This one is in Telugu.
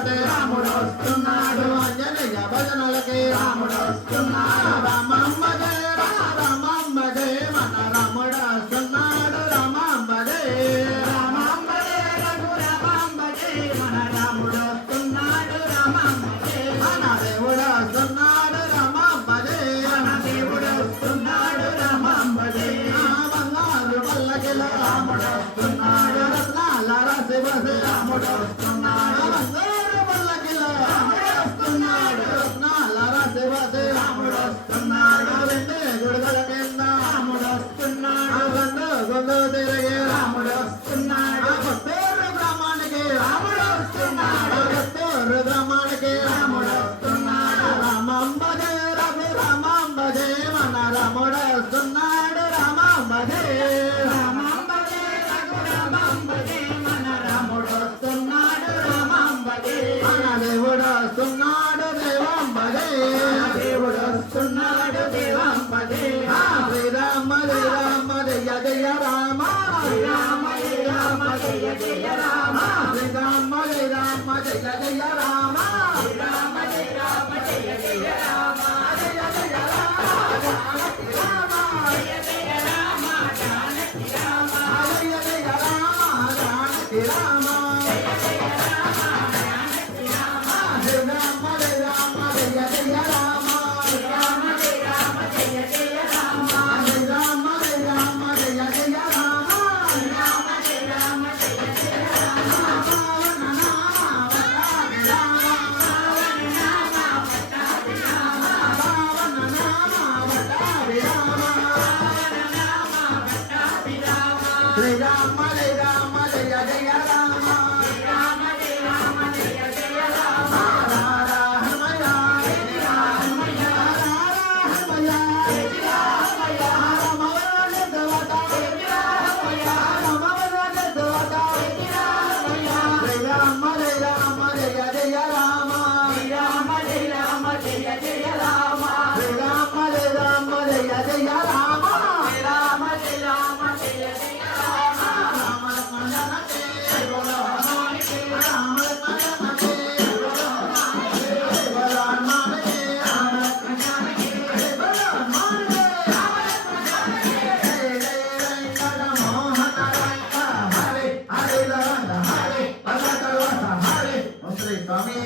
పాటే రాముడు వస్తున్నాడు అంజనేయ భజనలకి రాముడు వస్తున్నాడు రామమ్మ జయ రామమ్మ జయ మన రాముడు వస్తున్నాడు రామమ్మ జయ రామమ్మ జయ రామమ్మ జయ మన రాముడు వస్తున్నాడు రామమ్మ జయ మన దేవుడు వస్తున్నాడు రామమ్మ జయ మన దేవుడు వస్తున్నాడు రామమ్మ జయ బంగారు పల్లకిల రాముడు వస్తున్నాడు రత్నాల రాసి బసి రాముడు వస్తున్నాడు బంగారు పల్లకిల రాముడు వస్తున్నాడు రత్నాల రాసి బసి రాముడు వస్తున్నాడు రెండు గుడిగల కింద రాముడు వస్తున్నాడు గొంతు తిరిగి రాముడు వస్తున్నాడు కొత్తూరు గ్రామానికి రాముడు వస్తున్నాడు కొత్తూరు గ్రామానికి రాముడు వస్తున్నాడు రామమ్మ జయ రఘు రామమ్మ జయ మన రాముడు వస్తున్నాడు రామమ్మ జయ రామమ్మ జయ రఘు రామమ్మ జయ మన రాముడు వస్తున్నాడు రామమ్మ జయ మన దేవుడు వస్తున్నాడు దేవమ్మ జయ దేవుడు వస్తున్నాడు దేవమ్మ జయ శ్రీరామ శ్రీరామ జయ జయ రామ శ్రీరామ శ్రీరామ జయ జయ రామ శ్రీరామ శ్రీరామ జయ జయ రామ శ్రీరామ శ్రీరామ జయ జయ రామ జయ జయ రామ జానకి రామ జయ జయ రామ జానకి రామ జయ జయ రామ జానకి రామ జయ జయ రామ జానకి రామ శ్రీరామ శ్రీరామ జయ జయ రామ శ్రీరామ శ్రీరామ జయ జయ రామ శ్రీరామ శ్రీరామ జయ జయ రామ శ్రీరామ శ్రీరామ జయ జయ రామ పవన నామ వట్టాభి రామ పవన నామ వట్టాభి రామ పవన నామ వట్టాభి రామ పవన నామ వట్టాభి రామ శ్రీరామ శ్రీరామ జయ జయ రామ శ్రీరామ శ్రీరామ జయ జయ రామ రారా హనుమయ్య హనుమయ్య రారా హనుమయ్య హనుమయ్య రామవర దేవత హనుమయ్య రామవర దేవత హనుమయ్య శ్రీరామ శ్రీరామ జయ జయ రామ శ్రీరామ శ్రీరామ జయ జయ రామ శ్రీరామ శ్రీరామ జయ జయ రామ శ్రీరామ శ్రీరామ జయ జయ రామ రామ లక్ష్మణ జానకి బోలో హనుమానికి రామ లక్ష్మణ జానకి బోలో హనుమానికి బోలో హనుమానికి రామ లక్ష్మణ జానకి బోలో హనుమానికి రామ లక్ష్మణ జానకి జయ జయ వెంకట మోహన రంగ హరి హరి రంగ హరి భగవత హరి ఓం శ్రీ స్వామి